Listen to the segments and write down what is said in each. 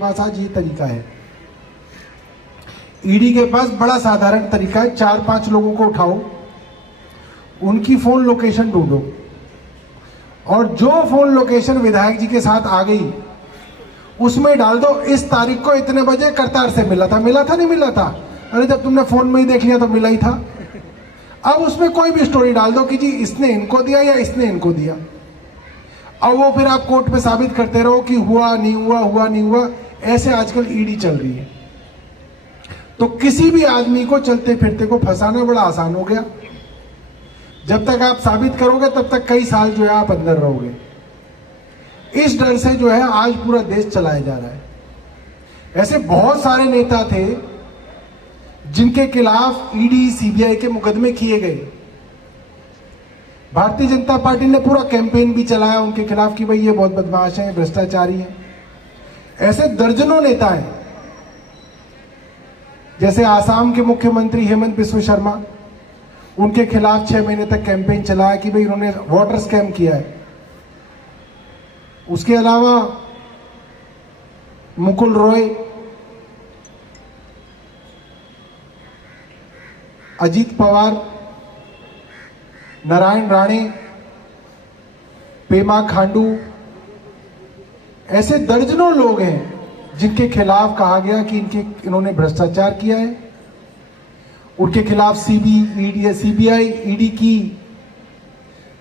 पास आज ये तरीका है। ईडी के पास बड़ा साधारण तरीका है, 4-5 लोगों को उठाओ, उनकी फोन लोकेशन ढूंढो, और जो फोन लोकेशन विधायक जी के साथ आ गई उसमें डाल दो इस तारीख को इतने बजे करतार से मिला था। मिला था नहीं मिला था? अरे जब तुमने फोन में ही देख लिया तो मिला ही था। अब उसमें कोई भी स्टोरी डाल दो कि जी इसने इनको दिया या इसने इनको दिया, और वो फिर आप कोर्ट में साबित करते रहो कि हुआ नहीं हुआ, हुआ नहीं हुआ। ऐसे आजकल ईडी चल रही है। तो किसी भी आदमी को चलते फिरते को फंसाना बड़ा आसान हो गया। जब तक आप साबित करोगे तब तक कई साल जो है आप अंदर रहोगे। इस डर से जो है आज पूरा देश चलाया जा रहा है। ऐसे बहुत सारे नेता थे जिनके खिलाफ ईडी सीबीआई के मुकदमे किए गए। भारतीय जनता पार्टी ने पूरा कैंपेन भी चलाया उनके खिलाफ कि भाई ये बहुत बदमाश हैं, भ्रष्टाचारी हैं। ऐसे दर्जनों नेता हैं। जैसे आसाम के मुख्यमंत्री हेमंत बिस्व शर्मा, उनके खिलाफ 6 महीने तक कैंपेन चलाया कि भाई उन्होंने वाटर स्कैम किया है। उसके अलावा मुकुल रॉय, अजीत पवार, नारायण राणे, पेमा खांडू, ऐसे दर्जनों लोग हैं जिनके खिलाफ कहा गया कि इन्होंने भ्रष्टाचार किया है। उनके खिलाफ सीबीआई ईडी की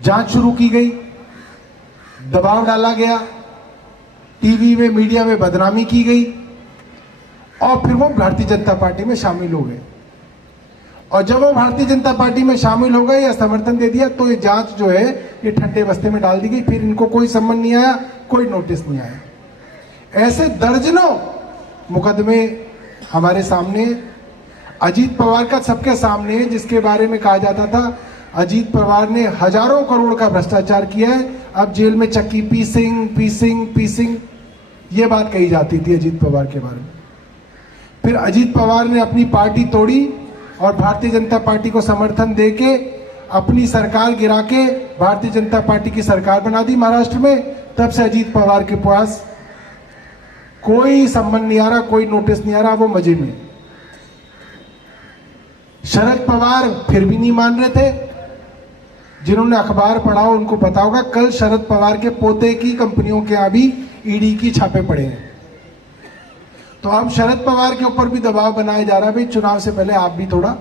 जांच शुरू की गई, दबाव डाला गया, टीवी में मीडिया में बदनामी की गई, और फिर वो भारतीय जनता पार्टी में शामिल हो गए। और जब वो भारतीय जनता पार्टी में शामिल हो गए या समर्थन दे दिया तो ये जांच जो है ये ठंडे बस्ते में डाल दी गई। फिर इनको कोई सम्मन नहीं आया, कोई नोटिस नहीं आया। ऐसे दर्जनों मुकदमे हमारे सामने। अजीत पवार का सबके सामने है, जिसके बारे में कहा जाता था अजीत पवार ने हजारों करोड़ का भ्रष्टाचार किया है, अब जेल में चक्की पीसिंग ये बात कही जाती थी अजीत पवार के बारे में। फिर अजीत पवार ने अपनी पार्टी तोड़ी और भारतीय जनता पार्टी को समर्थन देके अपनी सरकार गिरा के भारतीय जनता पार्टी की सरकार बना दी महाराष्ट्र में। तब से अजीत पवार के पास कोई सम्मान नहीं आ रहा, कोई नोटिस नहीं आ रहा, वो मजे में। शरद पवार फिर भी नहीं मान रहे थे। जिन्होंने अखबार पढ़ा हो उनको पता होगा, कल शरद पवार के पोते की कंपनियों के यहाँ भी ईडी की छापे पड़े हैं। तो अब शरद पवार के ऊपर भी दबाव बनाया जा रहा है, भाई चुनाव से पहले आप भी थोड़ा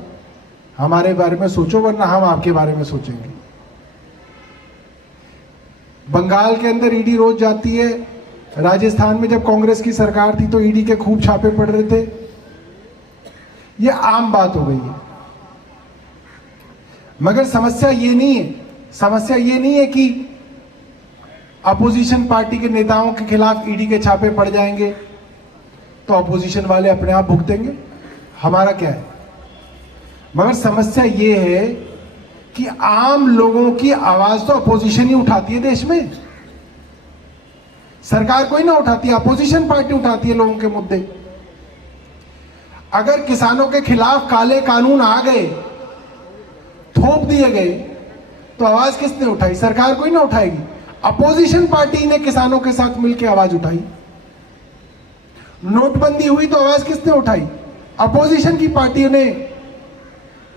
हमारे बारे में सोचो, वरना हम आपके बारे में सोचेंगे। बंगाल के अंदर ईडी रोज जाती है। राजस्थान में जब कांग्रेस की सरकार थी तो ईडी के खूब छापे पड़ रहे थे। ये आम बात हो गई है। मगर समस्या ये नहीं है कि अपोजिशन पार्टी के नेताओं के खिलाफ ईडी के छापे पड़ जाएंगे तो अपोजिशन वाले अपने आप भुगतेंगे, हमारा क्या है। मगर समस्या ये है कि आम लोगों की आवाज तो अपोजिशन ही उठाती है देश में। सरकार कोई ना उठाती है, अपोजिशन पार्टी उठाती है लोगों के मुद्दे। अगर किसानों के खिलाफ काले कानून आ गए, थोप दिए गए, तो आवाज किसने उठाई? सरकार कोई ना उठाएगी, अपोजिशन पार्टी ने किसानों के साथ मिलकर आवाज उठाई। नोटबंदी हुई तो आवाज किसने उठाई? अपोजिशन की पार्टियों ने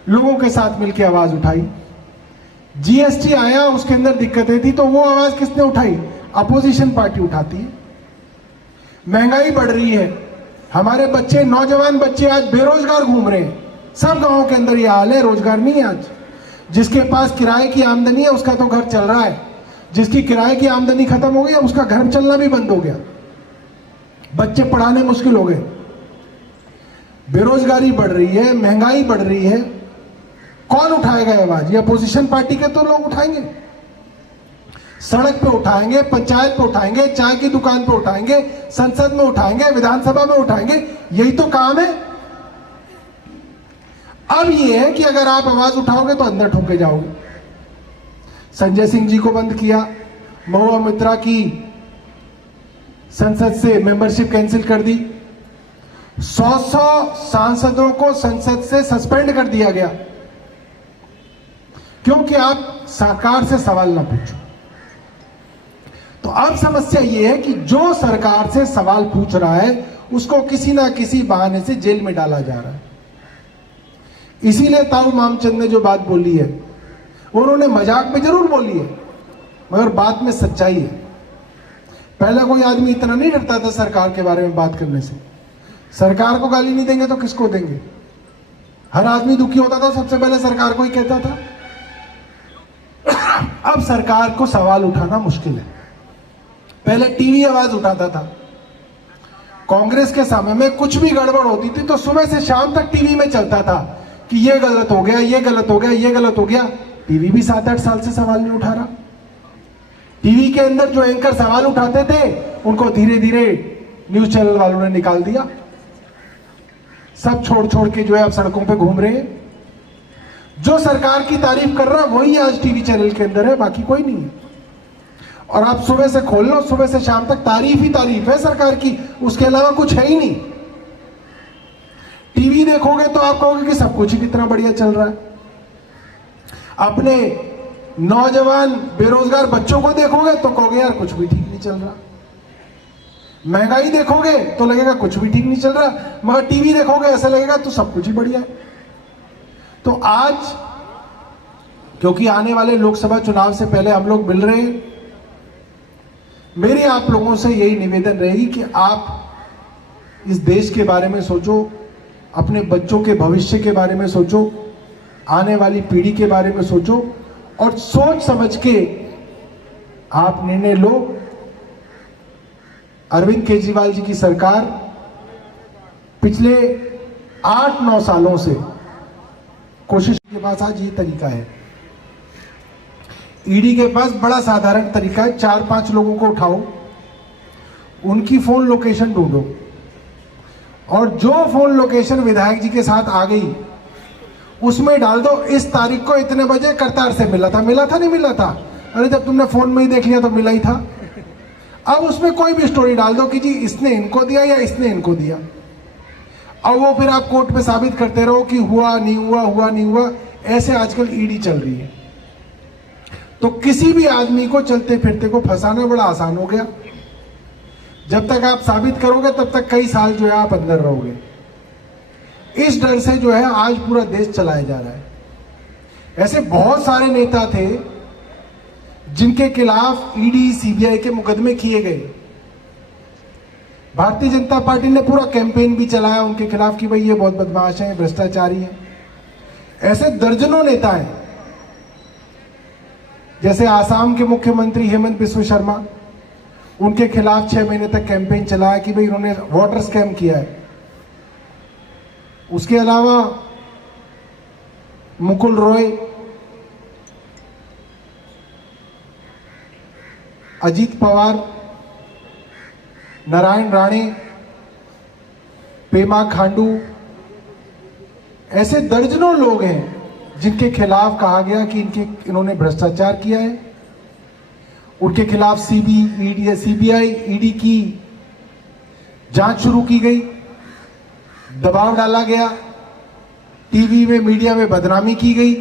लोगों के साथ मिलकर आवाज उठाई। जीएसटी आया, उसके अंदर दिक्कतें थी तो वो आवाज किसने उठाई? अपोजिशन पार्टी उठाती है। महंगाई बढ़ रही है, हमारे बच्चे, नौजवान बच्चे आज बेरोजगार घूम रहे हैं। सब गांवों के अंदर ये हाल है, रोजगार नहीं है आज। जिसके पास किराए की आमदनी है उसका तो घर चल रहा है, जिसकी किराए की आमदनी खत्म हो गई उसका घर चलना भी बंद हो गया। बच्चे पढ़ाने मुश्किल हो गए, बेरोजगारी बढ़ रही है, महंगाई बढ़ रही है। कौन उठाएगा आवाज? ये अपोजिशन पार्टी के तो लोग उठाएंगे। सड़क पे उठाएंगे, पंचायत पे उठाएंगे, चाय की दुकान पे उठाएंगे, संसद में उठाएंगे, विधानसभा में उठाएंगे। यही तो काम है। अब ये है कि अगर आप आवाज उठाओगे तो अंदर ठोके जाओगे। संजय सिंह जी को बंद किया, महुआ मित्रा की संसद से मेंबरशिप कैंसिल कर दी, 100 सांसदों को संसद से सस्पेंड कर दिया गया क्योंकि आप सरकार से सवाल ना पूछो। तो अब समस्या ये है कि जो सरकार से सवाल पूछ रहा है उसको किसी ना किसी बहाने से जेल में डाला जा रहा है। इसीलिए ताऊ मामचंद ने जो बात बोली है उन्होंने मजाक में जरूर बोली है, मगर बात में सच्चाई है। पहले कोई आदमी इतना नहीं डरता था सरकार के बारे में बात करने से। सरकार को गाली नहीं देंगे तो किसको देंगे? हर आदमी दुखी होता था, सबसे पहले सरकार को ही कहता था। अब सरकार को सवाल उठाना मुश्किल है। पहले टीवी आवाज उठाता था। कांग्रेस के समय में कुछ भी गड़बड़ होती थी तो सुबह से शाम तक टीवी में चलता था कि ये गलत हो गया, ये गलत हो गया, ये गलत हो गया। टीवी भी 7-8 साल से सवाल नहीं उठा रहा। टीवी के अंदर जो एंकर सवाल उठाते थे उनको धीरे धीरे न्यूज चैनल वालों ने निकाल दिया। सब छोड़ छोड़ के जो है अब सड़कों पे घूम रहे हैं। जो सरकार की तारीफ कर रहा वही आज टीवी चैनल के अंदर है, बाकी कोई नहीं है। और आप सुबह से खोल लो, सुबह से शाम तक तारीफ ही तारीफ है सरकार की, उसके अलावा कुछ है ही नहीं। टीवी देखोगे तो आप कहोगे कि सब कुछ ही कितना बढ़िया चल रहा है। अपने नौजवान बेरोजगार बच्चों को देखोगे तो कहोगे यार कुछ भी ठीक नहीं चल रहा। महंगाई देखोगे तो लगेगा कुछ भी ठीक नहीं चल रहा, मगर टीवी देखोगे ऐसा लगेगा तो सब कुछ ही बढ़िया है। तो आज क्योंकि आने वाले लोकसभा चुनाव से पहले हम लोग मिल रहे हैं, मेरी आप लोगों से यही निवेदन रहेगी कि आप इस देश के बारे में सोचो, अपने बच्चों के भविष्य के बारे में सोचो, आने वाली पीढ़ी के बारे में सोचो और सोच समझ के आप निर्णय लो। अरविंद केजरीवाल जी की सरकार पिछले 8-9 सालों से कोशिश के पास आज ये तरीका है। ईडी के पास बड़ा साधारण तरीका है, 4-5 लोगों को उठाओ, उनकी फोन लोकेशन ढूंढो और जो फोन लोकेशन विधायक जी के साथ आ गई उसमें डाल दो इस तारीख को इतने बजे करतार से मिला था। मिला था नहीं मिला था? अरे जब तुमने फोन में ही देख लिया तो मिला ही था। अब उसमें कोई भी स्टोरी डाल दो कि जी इसने इनको दिया या इसने इनको दिया, और वो फिर आप कोर्ट में साबित करते रहो कि हुआ नहीं हुआ, हुआ नहीं हुआ। ऐसे आजकल ईडी चल रही है। तो किसी भी आदमी को चलते फिरते को फंसाना बड़ा आसान हो गया। जब तक आप साबित करोगे तब तक कई साल जो है आप अंदर रहोगे। इस डर से जो है आज पूरा देश चलाया जा रहा है। ऐसे बहुत सारे नेता थे जिनके खिलाफ ईडी सीबीआई के मुकदमे किए गए। भारतीय जनता पार्टी ने पूरा कैंपेन भी चलाया उनके खिलाफ कि भाई ये बहुत बदमाश हैं, भ्रष्टाचारी हैं। ऐसे दर्जनों नेता हैं। जैसे आसाम के मुख्यमंत्री हेमंत बिस्व शर्मा, उनके खिलाफ 6 महीने तक कैंपेन चलाया कि भाई उन्होंने वाटर स्कैम किया है। उसके अलावा मुकुल रॉय, अजीत पवार, नारायण राणे, पेमा खांडू, ऐसे दर्जनों लोग हैं जिनके खिलाफ कहा गया कि इन्होंने भ्रष्टाचार किया है। उनके खिलाफ सीबीआई ईडी की जांच शुरू की गई, दबाव डाला गया, टीवी में मीडिया में बदनामी की गई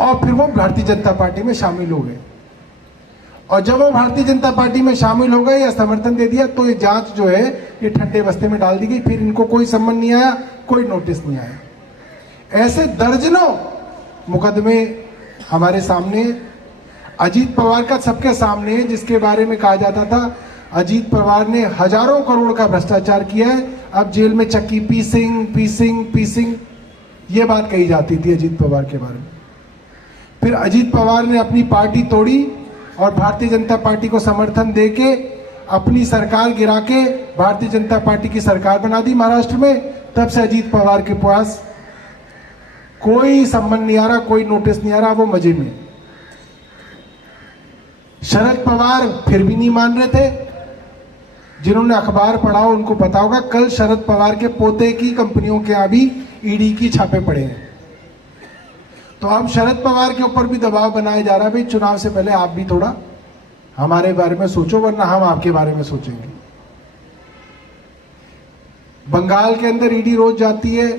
और फिर वो भारतीय जनता पार्टी में शामिल हो गए। और जब वो भारतीय जनता पार्टी में शामिल हो गए या समर्थन दे दिया तो ये जांच जो है ये ठंडे बस्ते में डाल दी गई। फिर इनको कोई सम्मन नहीं आया, कोई नोटिस नहीं आया। ऐसे दर्जनों मुकदमे हमारे सामने। अजीत पवार का सबके सामने है, जिसके बारे में कहा जाता था अजीत पवार ने हजारों करोड़ का भ्रष्टाचार किया है, अब जेल में चक्की पीसिंग ये बात कही जाती थी अजीत पवार के बारे में। फिर अजीत पवार ने अपनी पार्टी तोड़ी और भारतीय जनता पार्टी को समर्थन देके अपनी सरकार गिरा के भारतीय जनता पार्टी की सरकार बना दी महाराष्ट्र में। तब से अजीत पवार के पास कोई सम्मान नहीं आ रहा, कोई नोटिस नहीं आ रहा, वो मजे में। शरद पवार फिर भी नहीं मान रहे थे। जिन्होंने अखबार पढ़ा हो उनको पता होगा, कल शरद पवार के पोते की कंपनियों के यहाँ भी ईडी की छापे पड़े हैं। तो अब शरद पवार के ऊपर भी दबाव बनाया जा रहा है, भाई चुनाव से पहले आप भी थोड़ा हमारे बारे में सोचो, वरना हम आपके बारे में सोचेंगे। बंगाल के अंदर ईडी रोज जाती है।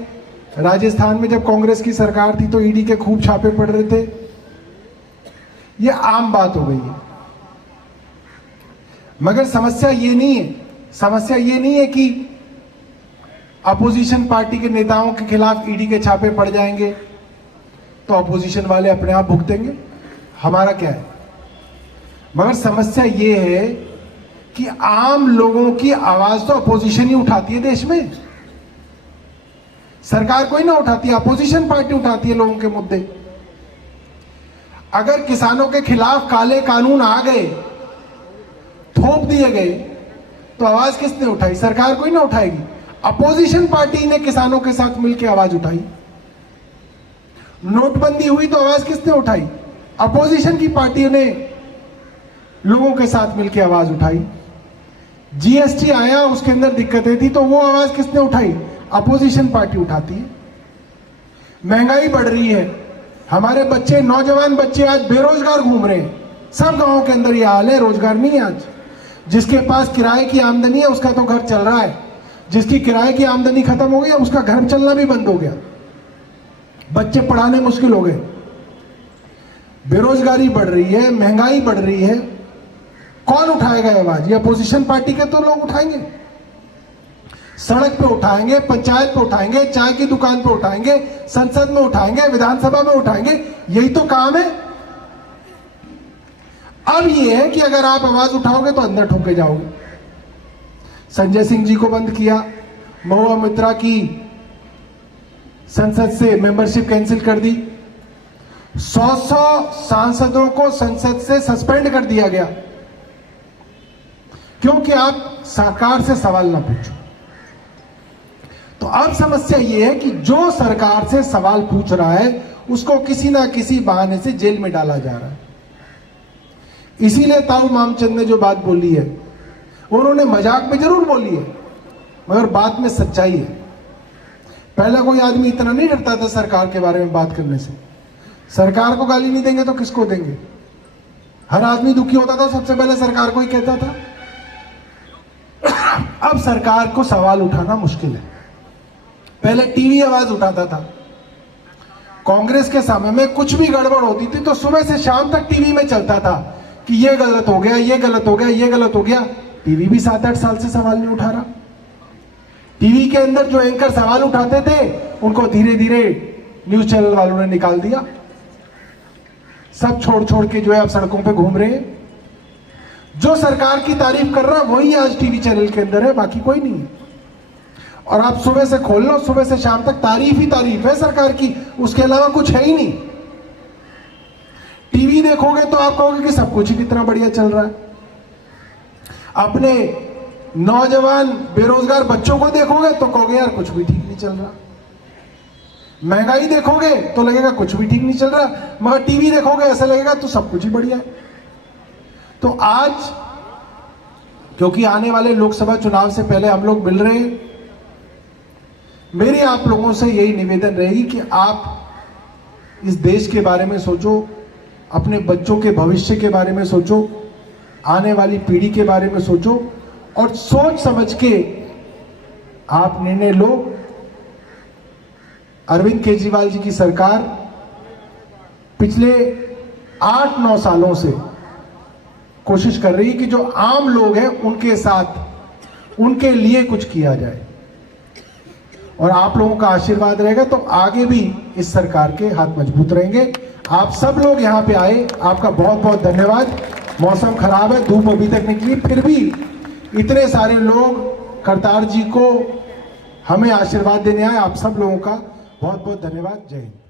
राजस्थान में जब कांग्रेस की सरकार थी तो ईडी के खूब छापे पड़ रहे थे। ये आम बात हो गई है। मगर समस्या ये नहीं है, समस्या ये नहीं है कि अपोजिशन पार्टी के नेताओं के खिलाफ ईडी के छापे पड़ जाएंगे तो अपोजिशन वाले अपने आप भुगतेंगे, हमारा क्या है। मगर समस्या ये है कि आम लोगों की आवाज तो अपोजिशन ही उठाती है देश में, सरकार कोई ना उठाती है, अपोजिशन पार्टी उठाती है लोगों के मुद्दे। अगर किसानों के खिलाफ काले कानून आ गए, थोप दिए गए, तो आवाज किसने उठाई? सरकार कोई ना उठाएगी, अपोजिशन पार्टी ने किसानों के साथ मिलकर आवाज उठाई। नोटबंदी हुई तो आवाज किसने उठाई? अपोजिशन की पार्टियों ने लोगों के साथ मिलकर आवाज उठाई। जीएसटी आया, उसके अंदर दिक्कतें थी तो वो आवाज किसने उठाई? अपोजिशन पार्टी उठाती है। महंगाई बढ़ रही है, हमारे बच्चे, नौजवान बच्चे आज बेरोजगार घूम रहे हैं, सब गांवों के अंदर ये हाल है, रोजगार नहीं है। आज जिसके पास किराए की आमदनी है उसका तो घर चल रहा है, जिसकी किराए की आमदनी खत्म हो गई उसका घर चलना भी बंद हो गया, बच्चे पढ़ाने मुश्किल हो गए। बेरोजगारी बढ़ रही है, महंगाई बढ़ रही है, कौन उठाएगा आवाज? ये अपोजिशन पार्टी के तो लोग उठाएंगे, सड़क पे उठाएंगे, पंचायत पे उठाएंगे, चाय की दुकान पे उठाएंगे, संसद में उठाएंगे, विधानसभा में उठाएंगे, यही तो काम है। अब ये है कि अगर आप आवाज उठाओगे तो अंदर ठोके जाओगे। संजय सिंह जी को बंद किया, महुआ मित्रा की संसद से मेंबरशिप कैंसिल कर दी, 100 सांसदों को संसद से सस्पेंड कर दिया गया क्योंकि आप सरकार से सवाल ना पूछो। तो अब समस्या यह है कि जो सरकार से सवाल पूछ रहा है उसको किसी ना किसी बहाने से जेल में डाला जा रहा है। इसीलिए ताऊ मामचंद ने जो बात बोली है, उन्होंने मजाक में जरूर बोली है मगर बात में सच्चाई है। पहले कोई आदमी इतना नहीं डरता था सरकार के बारे में बात करने से, सरकार को गाली नहीं देंगे तो किसको देंगे। हर आदमी दुखी होता था, सबसे पहले सरकार को ही कहता था। अब सरकार को सवाल उठाना मुश्किल है। पहले टीवी आवाज उठाता था, कांग्रेस के समय में कुछ भी गड़बड़ होती थी तो सुबह से शाम तक टीवी में चलता था कि ये गलत हो गया, ये गलत हो गया, ये गलत हो गया। टीवी भी 7-8 साल से सवाल नहीं उठा रहा। टीवी के अंदर जो एंकर सवाल उठाते थे उनको धीरे धीरे न्यूज चैनल वालों ने निकाल दिया, सब छोड़ छोड़ के जो है अब सड़कों पे घूम रहे हैं। जो सरकार की तारीफ कर रहा है वही आज टीवी चैनल के अंदर है, बाकी कोई नहीं है। और आप सुबह से खोल लो, सुबह से शाम तक तारीफ ही तारीफ है सरकार की, उसके अलावा कुछ है ही नहीं। टीवी देखोगे तो आप कहोगे कि सब कुछ ही कितना बढ़िया चल रहा है। अपने नौजवान बेरोजगार बच्चों को देखोगे तो कहोगे यार कुछ भी ठीक नहीं चल रहा। महंगाई देखोगे तो लगेगा कुछ भी ठीक नहीं चल रहा, मगर टीवी देखोगे ऐसा लगेगा तो सब कुछ ही बढ़िया है। तो आज क्योंकि आने वाले लोकसभा चुनाव से पहले हम लोग मिल रहे हैं, मेरी आप लोगों से यही निवेदन रहेगी कि आप इस देश के बारे में सोचो, अपने बच्चों के भविष्य के बारे में सोचो, आने वाली पीढ़ी के बारे में सोचो और सोच समझ के आप निर्णय लो। अरविंद केजरीवाल जी की सरकार पिछले 8-9 सालों से कोशिश कर रही है कि जो आम लोग हैं उनके साथ, उनके लिए कुछ किया जाए और आप लोगों का आशीर्वाद रहेगा तो आगे भी इस सरकार के हाथ मजबूत रहेंगे। आप सब लोग यहाँ पे आए, आपका बहुत बहुत धन्यवाद। मौसम खराब है, धूप अभी तक निकली, फिर भी इतने सारे लोग करतार जी को हमें आशीर्वाद देने आए। आप सब लोगों का बहुत बहुत धन्यवाद। जय हिंद।